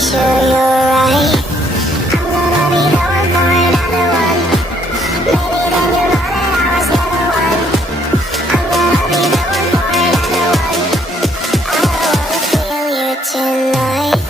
make sure you're right. I'm gonna be the one for another one. Maybe then you'll know that I was never one. I'm gonna be the one for another one. I wanna feel you tonight.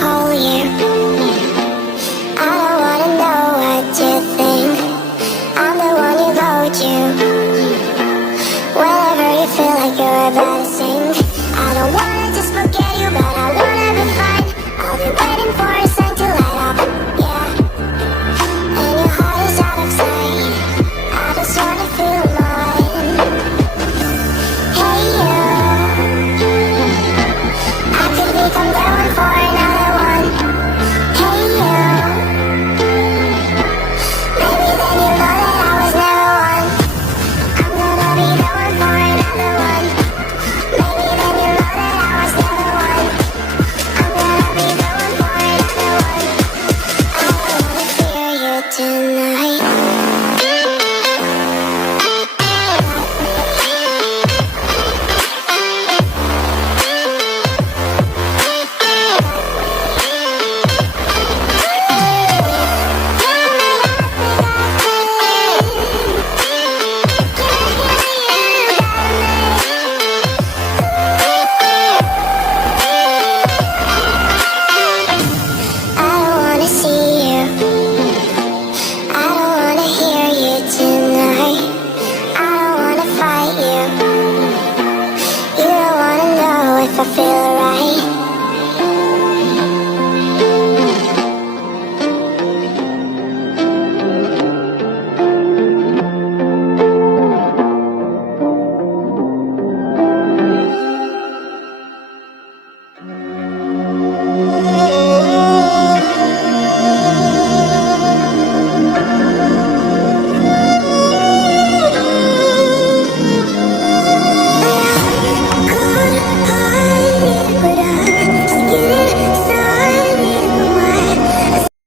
Call you. I don't wanna know what you think. I'm the one you go to whenever you feel like you're about to sink. I don't wanna just forget you, but I wanna be fine. I'll be waiting for a sign to light up, yeah. And your heart is out of sight. I just wanna feel mine. Hey you, I could become the one for another one. Hey you, maybe then you know that I was never one. I'm gonna be the one for another one. Maybe then you know that I was never one. I'm gonna be the one for another one. I wanna feel you tonight. I don't wanna see you. I don't wanna hear you tonight. I don't wanna fight you. You don't wanna know if I feel right. Could hide, but I